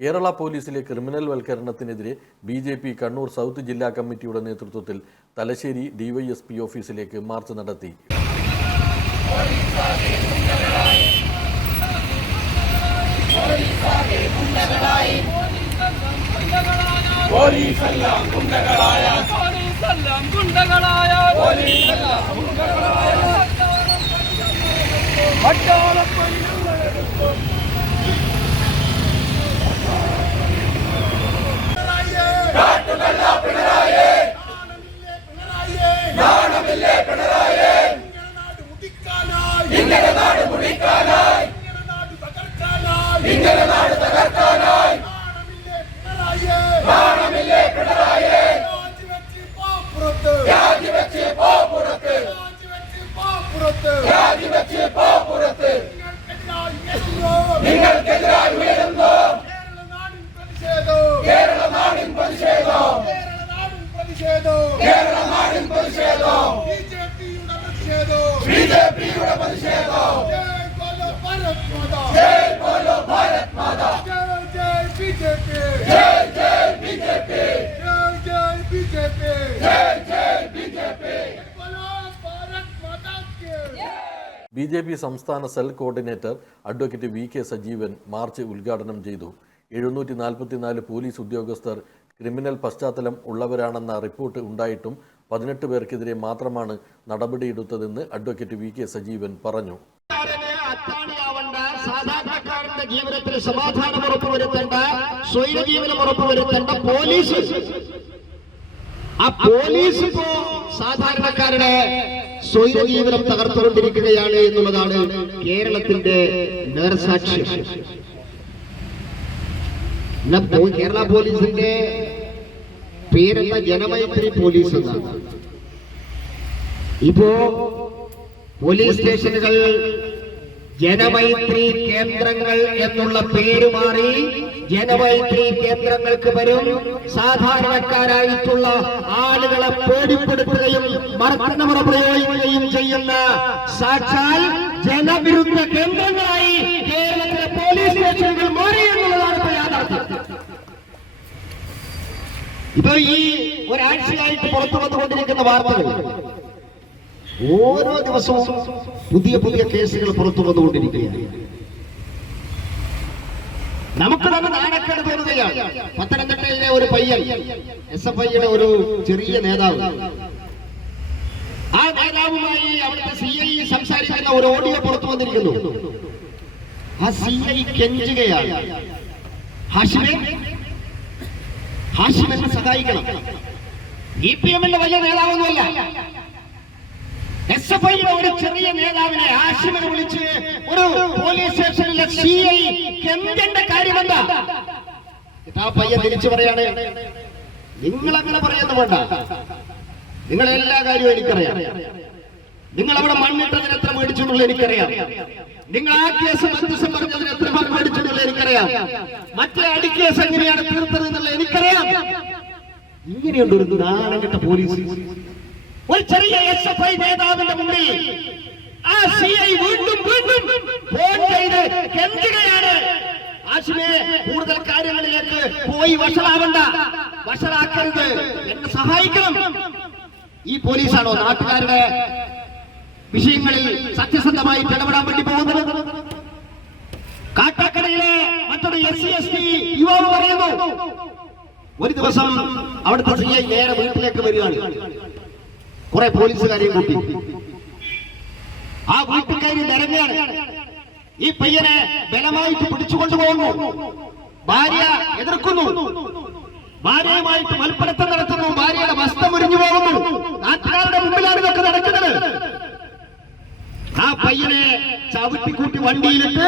കേരള പോലീസിലെ criminal വൽക്കരണത്തിനെതിരെ B J P Kannur south ജില്ലാ കമ്മിറ്റിയുടെ നേതൃത്വത്തിൽ തലശ്ശേരി ഡിവൈഎസ്പി ഓഫീസിലേക്ക് മാർച്ച് നടത്തി. പിയുടെ പ്രതിഷേധം ജയ് ജയ് ജയ് ജയ് ജയ് ജയ് ജയ് ജയ് ജയ് പി ബി ജെ പി സംസ്ഥാന cell coordinator advocate V K Sajeevan march ഉദ്ഘാടനം ചെയ്തു. എഴുന്നൂറ്റി നാൽപ്പത്തിനാല് പോലീസ് ഉദ്യോഗസ്ഥർ ക്രിമിനൽ പശ്ചാത്തലം ഉള്ളവരാണെന്ന റിപ്പോർട്ട് ഉണ്ടായിട്ടും പതിനെട്ട് പേർക്കെതിരെ മാത്രമാണ് നടപടിയെടുത്തതെന്ന് അഡ്വക്കേറ്റ് വി കെ സജീവൻ പറഞ്ഞു. സാധാരണക്കാരന്റെ സമാധാനം പോലീസ്. ആ പോലീസ് സാധാരണക്കാരുടെ സ്വൈരജീവനം തകർത്തുകൊണ്ടിരിക്കുകയാണ് എന്നുള്ളതാണ് കേരളത്തിന്റെ നേർസാക്ഷ്യം. കേരള പോലീസിന്റെ പേരെന്താ ജനമൈത്രി പോലീസ് എന്നാണ് ഇപ്പോ പോലീസ് സ്റ്റേഷനുകൾ ജനമൈത്രി കേന്ദ്രങ്ങൾ എന്നുള്ള പേര് മാറി ജനമൈത്രി കേന്ദ്രങ്ങൾക്ക് വരും. സാധാരണക്കാരായിട്ടുള്ള ആളുകളെ പേടിപ്പെടുത്തുകയും മറക്കണമുറ പ്രയോഗിക്കുകയും ചെയ്യുന്ന സാക്ഷാൽ ജനവിരുദ്ധ കേന്ദ്രങ്ങളായി കേരളത്തിലെ പോലീസ് സ്റ്റേഷനുകൾ മാറി എന്നുള്ളതാണ് ഇപ്പൊ യാഥാർത്ഥ്യം ഇപ്പൊ ഈ ഒരാഴ്ചയായിട്ട് പുറത്തു വന്നുകൊണ്ടിരിക്കുന്ന വാർത്തകൾ. ഓരോ ദിവസവും പുതിയ പുതിയ കേസുകൾ പുറത്തു വന്നുകൊണ്ടിരിക്കുകയാണ്. നമുക്ക് തന്നെ നാണക്കേട് തോന്നുകയാണ് പത്തനംതിട്ടയിലെ ഒരു പയ്യൻ എസ് എഫ് ഐയുടെ ഒരു ചെറിയ നേതാവ്. ആ നേതാവുമായി അവിടുത്തെ സി ഐ സംസാരിക്കുന്ന ഒരു ഓഡിയോ പുറത്തു വന്നിരിക്കുന്നു. ആ സി ഐ കെഞ്ചുകയാണ്. ഹാഷിമെ ഹാഷിം എന്നെ സഹായിക്കണം. ഇ പി എമ്മിന്റെ വലിയ നേതാവൊന്നുമല്ല. എസ് എഫ് ഐയുടെ ഒരു ചെറിയ നേതാവിനെ ആശിമനെ വിളിച്ച് ഒരു പോലീസ് സ്റ്റേഷനിലെ സി ഐ എന്തിന്റെ കാര്യമെന്താ? ആ പയ്യൻ തിരിച്ചു പറയാണ്. നിങ്ങൾ അങ്ങനെ പറയുന്നു വേണ്ട. നിങ്ങളെല്ലാ കാര്യവും എനിക്കറിയാം. നിങ്ങൾ അവിടെ മണ്ണിട്ടതിന് എത്ര മേടിച്ചിട്ടുള്ള എനിക്കറിയാം. നിങ്ങൾ ആ കേസ് മധ്യസ്ഥം പറഞ്ഞതിന് എത്ര പേർ മേടിച്ചിട്ടുള്ള എനിക്കറിയാം. മറ്റേ അടിക്കേസ് എങ്ങനെയാണ് തീർത്തത് എന്നുള്ള എനിക്കറിയാം. ഇങ്ങനെയുണ്ട് ഒരു നാണകെട്ട പോലീസ്. ഒരു ചെറിയ എസ് എഫ് ഐ നേതാവിന്റെ മുന്നിൽ ആ സി ഐ വീണ്ടും വീണ്ടും ഫോൺ ചെയ്ത് കെഞ്ചുകയാണ്. കൂടുതൽ കാര്യങ്ങളിലേക്ക് പോയി വഷളാവണ്ട. വഷളാക്കരുത്. എന്നെ സഹായിക്കണം. ഈ പോലീസാണോ നാട്ടുകാരുടെ വിഷയങ്ങളിൽ സത്യസന്ധമായി ഇടപെടാൻ വേണ്ടി പോകുന്നത്? കാട്ടാക്കടയിലെ മറ്റൊരു എസ് സി എസ് ടി യുവാവ് പറയുന്നു ഒരു ദിവസം അവിടുത്തെ സി ഐ നേരെ വീട്ടിലേക്ക് വരികയാണ്. കുറെ പോലീസുകാരെയും കൂട്ടി. ആ വീട്ടുകാരി നിരങ്ങുകയാണ് ഈ പയ്യനെ ബലമായിട്ട് പിടിച്ചുകൊണ്ടു പോകുന്നു ഭാര്യ എതിർക്കുന്നു. ഭാര്യയുമായിട്ട് മൽപ്പിടുത്തം പയ്യനെ ചവിട്ടിക്കൂട്ടി വണ്ടിയിലിട്ട്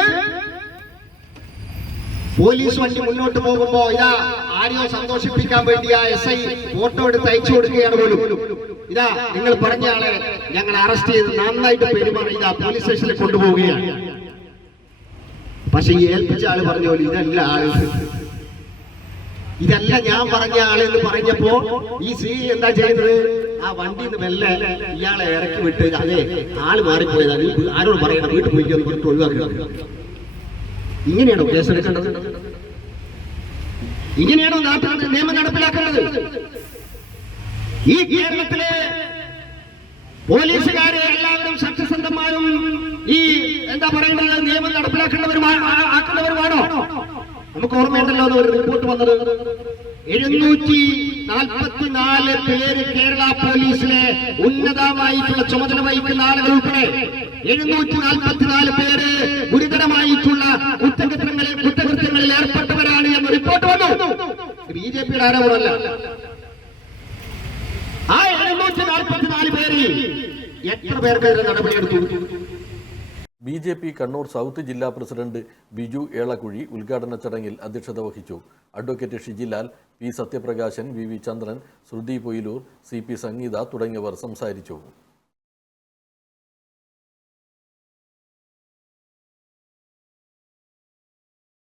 പോലീസ് വണ്ടി മുന്നോട്ട് പോകുമ്പോ ഇതാ ആരെയോ സന്തോഷിപ്പിക്കാൻ വേണ്ടി ആ എസ് ഐ ഫോട്ടോ എടുത്ത് അയച്ചു കൊടുക്കുകയാണ് പോലും. ഇതാ നിങ്ങൾ പറഞ്ഞ ആളെ ഞങ്ങൾ അറസ്റ്റ് ചെയ്ത് നന്നായിട്ട് പെരുമാറി ഇതാ പോലീസ് സ്റ്റേഷനിൽ കൊണ്ടുപോവുകയാണ്. പക്ഷെ ഈ ഏൽപ്പിച്ച ആൾ പറഞ്ഞ പോലെ ഇതല്ല ആൾ. ഇതല്ല ഞാൻ പറഞ്ഞ ആളെന്ന് പറഞ്ഞപ്പോ ഈ സ്ത്രീ എന്താ ചെയ്യുന്നത് ആ വണ്ടി മെല്ലെ ഇയാളെ ഇറക്കി വിട്ട് അതെ ആൾ മാറിപ്പോയതാണ് നീ ആരോട് പറയണം വീട്ടിൽ പോയിക്കോ കൊടുത്ത് ഒഴിവാക്കുക ഇങ്ങനെയാണോ കേസെടുക്കേണ്ടത് ഇങ്ങനെയാണോ നാട്ടിൽ നിയമം നടപ്പിലാക്കേണ്ടത്? ഈ കേരളത്തിലെ പോലീസുകാരെ എല്ലാവരും സത്യസന്ധന്മാരും ഈ എന്താ പറയേണ്ടത് നിയമം നടപ്പിലാക്കേണ്ടവരുമാണോ ആക്കുന്നവരുമാണോ? നമുക്ക് ഓർമ്മയുണ്ടല്ലോ ഒരു റിപ്പോർട്ട് വന്നത്. എഴുന്നൂറ്റി നാൽപ്പത്തിനാല് പേര് കേരള പോലീസിലെ ഉന്നതമായിട്ടുള്ള ചുമതല വഹിക്കുന്ന ആളുകൾ ഉൾപ്പെടെ എഴുന്നൂറ്റി നാൽപ്പത്തിനാല് പേര് ഗുരുതരമായിട്ടുള്ള കുറ്റകൃത്യങ്ങളിൽ കുറ്റകൃത്യങ്ങളിൽ ഏർപ്പെട്ടവരാണ് എന്ന് റിപ്പോർട്ട് വന്നു. ബി ജെ പിയുടെ ആരോപണമല്ല. ആ എഴുന്നൂറ്റി നാൽപ്പത്തിനാല് പേരിൽ എത്ര പേർക്കെതിരെ നടപടിയെടുത്തു? B J P Kannur south ജില്ലാ പ്രസിഡന്റ് ബിജു ഏളക്കുഴി ഉദ്ഘാടന ചടങ്ങിൽ അധ്യക്ഷത വഹിച്ചു. Advocate Shijilal P Sathyaprakashan V V Chandran Sruthi Poyilur C P Sangeetha തുടങ്ങിയവർ സംസാരിച്ചു.